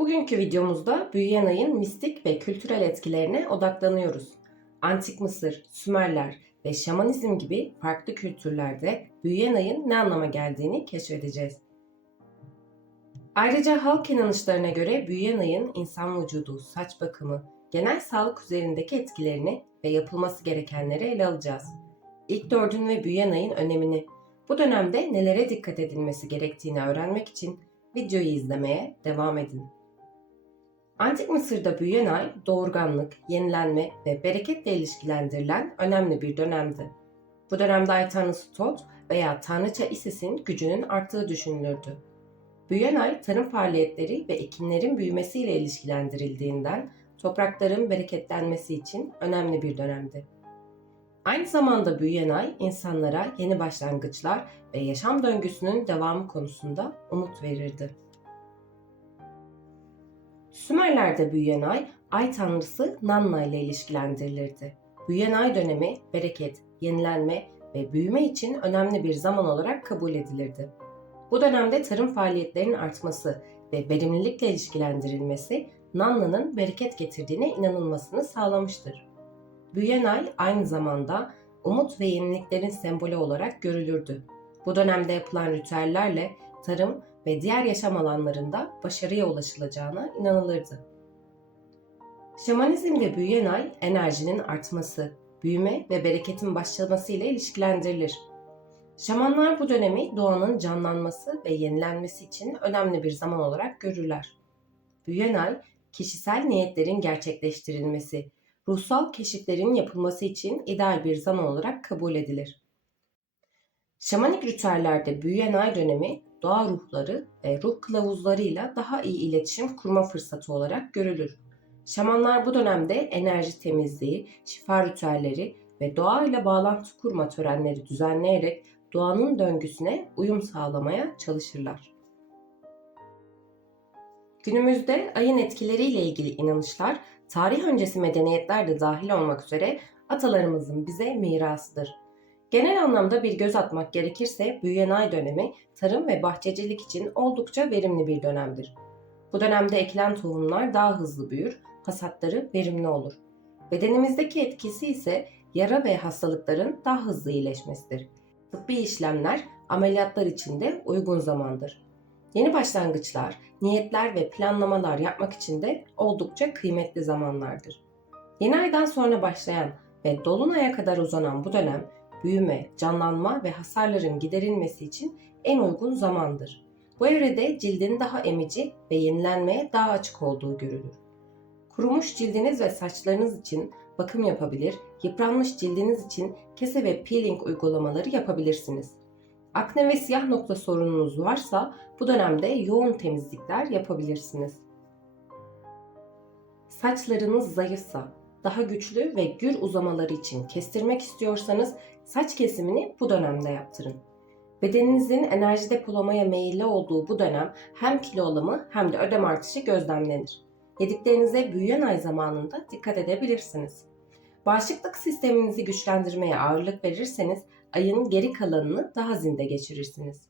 Bugünkü videomuzda büyüyen ayın mistik ve kültürel etkilerine odaklanıyoruz. Antik Mısır, Sümerler ve Şamanizm gibi farklı kültürlerde büyüyen ayın ne anlama geldiğini keşfedeceğiz. Ayrıca halk inanışlarına göre büyüyen ayın insan vücudu, saç bakımı, genel sağlık üzerindeki etkilerini ve yapılması gerekenleri ele alacağız. İlk dördün ve büyüyen ayın önemini, bu dönemde nelere dikkat edilmesi gerektiğini öğrenmek için videoyu izlemeye devam edin. Antik Mısır'da büyüyen ay doğurganlık, yenilenme ve bereketle ilişkilendirilen önemli bir dönemdi. Bu dönemde ay tanrısı Tot veya tanrıça Isis'in gücünün arttığı düşünülürdü. Büyüyen ay tarım faaliyetleri ve ekinlerin büyümesiyle ilişkilendirildiğinden toprakların bereketlenmesi için önemli bir dönemdi. Aynı zamanda büyüyen ay insanlara yeni başlangıçlar ve yaşam döngüsünün devamı konusunda umut verirdi. Sümerler'de büyüyen ay, ay tanrısı Nanna ile ilişkilendirilirdi. Büyüyen ay dönemi bereket, yenilenme ve büyüme için önemli bir zaman olarak kabul edilirdi. Bu dönemde tarım faaliyetlerinin artması ve verimlilikle ilişkilendirilmesi Nanna'nın bereket getirdiğine inanılmasını sağlamıştır. Büyüyen ay aynı zamanda umut ve yeniliklerin sembolü olarak görülürdü. Bu dönemde yapılan ritüellerle tarım ve diğer yaşam alanlarında başarıya ulaşılacağına inanılırdı. Şamanizmde büyüyen ay enerjinin artması, büyüme ve bereketin başlaması ile ilişkilendirilir. Şamanlar bu dönemi doğanın canlanması ve yenilenmesi için önemli bir zaman olarak görürler. Büyüyen ay, kişisel niyetlerin gerçekleştirilmesi, ruhsal keşiflerin yapılması için ideal bir zaman olarak kabul edilir. Şamanik ritüellerde büyüyen ay dönemi doğa ruhları ve ruh kılavuzlarıyla daha iyi iletişim kurma fırsatı olarak görülür. Şamanlar bu dönemde enerji temizliği, şifa ritüelleri ve doğa ile bağlantı kurma törenleri düzenleyerek doğanın döngüsüne uyum sağlamaya çalışırlar. Günümüzde ayın etkileriyle ilgili inanışlar tarih öncesi medeniyetler de dahil olmak üzere atalarımızın bize mirasıdır. Genel anlamda bir göz atmak gerekirse büyüyen ay dönemi tarım ve bahçecilik için oldukça verimli bir dönemdir. Bu dönemde ekilen tohumlar daha hızlı büyür, hasatları verimli olur. Bedenimizdeki etkisi ise yara ve hastalıkların daha hızlı iyileşmesidir. Tıbbi işlemler ameliyatlar için de uygun zamandır. Yeni başlangıçlar, niyetler ve planlamalar yapmak için de oldukça kıymetli zamanlardır. Yeni aydan sonra başlayan ve dolunaya kadar uzanan bu dönem büyüme, canlanma ve hasarların giderilmesi için en uygun zamandır. Bu evrede cildin daha emici ve yenilenmeye daha açık olduğu görülür. Kurumuş cildiniz ve saçlarınız için bakım yapabilir, yıpranmış cildiniz için kese ve peeling uygulamaları yapabilirsiniz. Akne ve siyah nokta sorununuz varsa bu dönemde yoğun temizlikler yapabilirsiniz. Saçlarınız zayıfsa, daha güçlü ve gür uzamaları için kestirmek istiyorsanız saç kesimini bu dönemde yaptırın. Bedeninizin enerji depolamaya meyilli olduğu bu dönem hem kilo alımı hem de ödem artışı gözlemlenir. Yediklerinize büyüyen ay zamanında dikkat edebilirsiniz. Bağışıklık sisteminizi güçlendirmeye ağırlık verirseniz ayın geri kalanını daha zinde geçirirsiniz.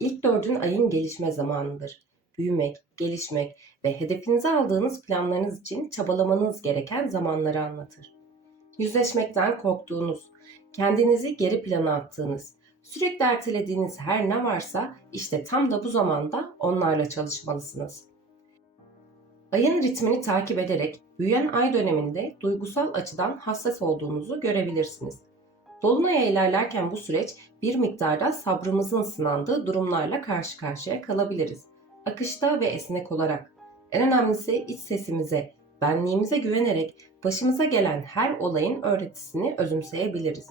İlk dördün ayın gelişme zamanıdır. Büyümek, gelişmek ve hedefinize aldığınız planlarınız için çabalamanız gereken zamanları anlatır. Yüzleşmekten korktuğunuz, kendinizi geri plana attığınız, sürekli ertelediğiniz her ne varsa işte tam da bu zamanda onlarla çalışmalısınız. Ayın ritmini takip ederek büyüyen ay döneminde duygusal açıdan hassas olduğunuzu görebilirsiniz. Dolunay'a ilerlerken bu süreç bir miktarda sabrımızın sınandığı durumlarla karşı karşıya kalabiliriz. Akışta ve esnek olarak. En önemlisi iç sesimize, benliğimize güvenerek başımıza gelen her olayın öğretisini özümseyebiliriz.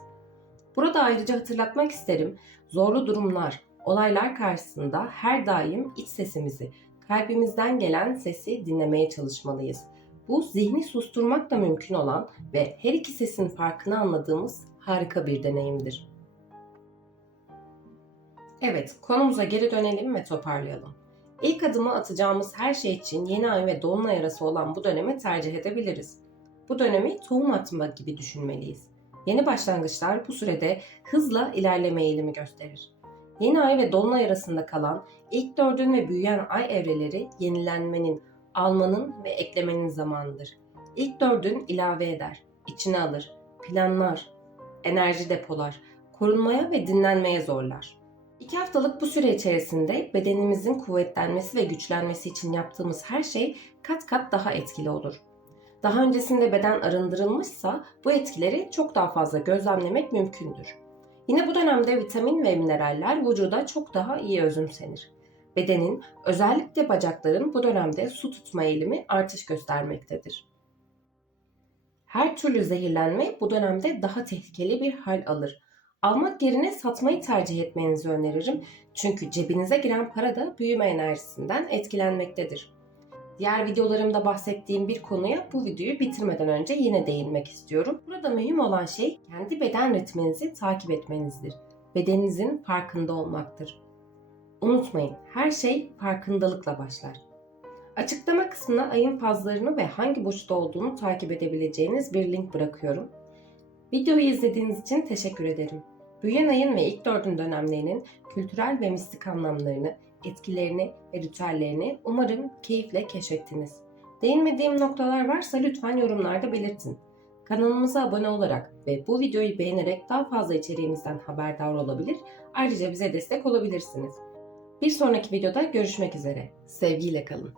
Burada ayrıca hatırlatmak isterim, zorlu durumlar, olaylar karşısında her daim iç sesimizi, kalbimizden gelen sesi dinlemeye çalışmalıyız. Bu zihni susturmak da mümkün olan ve her iki sesin farkını anladığımız harika bir deneyimdir. Evet, konumuza geri dönelim ve toparlayalım. İlk adımı atacağımız her şey için yeni ay ve dolunay arası olan bu dönemi tercih edebiliriz. Bu dönemi tohum atma gibi düşünmeliyiz. Yeni başlangıçlar bu sürede hızla ilerleme eğilimi gösterir. Yeni ay ve dolunay arasında kalan ilk dördün ve büyüyen ay evreleri yenilenmenin, almanın ve eklemenin zamanıdır. İlk dördün ilave eder, içine alır, planlar, enerji depolar, korunmaya ve dinlenmeye zorlar. İki haftalık bu süre içerisinde bedenimizin kuvvetlenmesi ve güçlenmesi için yaptığımız her şey kat kat daha etkili olur. Daha öncesinde beden arındırılmışsa bu etkileri çok daha fazla gözlemlemek mümkündür. Yine bu dönemde vitamin ve mineraller vücuda çok daha iyi özümsenir. Bedenin, özellikle bacakların bu dönemde su tutma eğilimi artış göstermektedir. Her türlü zehirlenme bu dönemde daha tehlikeli bir hal alır. Almak yerine satmayı tercih etmenizi öneririm. Çünkü cebinize giren para da büyüme enerjisinden etkilenmektedir. Diğer videolarımda bahsettiğim bir konuya bu videoyu bitirmeden önce yine değinmek istiyorum. Burada mühim olan şey kendi beden ritminizi takip etmenizdir. Bedeninizin farkında olmaktır. Unutmayın, her şey farkındalıkla başlar. Açıklama kısmına ayın fazlarını ve hangi burçta olduğunu takip edebileceğiniz bir link bırakıyorum. Videoyu izlediğiniz için teşekkür ederim. Büyüyen ayın ve ilk dördün dönemlerinin kültürel ve mistik anlamlarını, etkilerini ve ritüellerini umarım keyifle keşfettiniz. Değinmediğim noktalar varsa lütfen yorumlarda belirtin. Kanalımıza abone olarak ve bu videoyu beğenerek daha fazla içeriğimizden haberdar olabilir, ayrıca bize destek olabilirsiniz. Bir sonraki videoda görüşmek üzere. Sevgiyle kalın.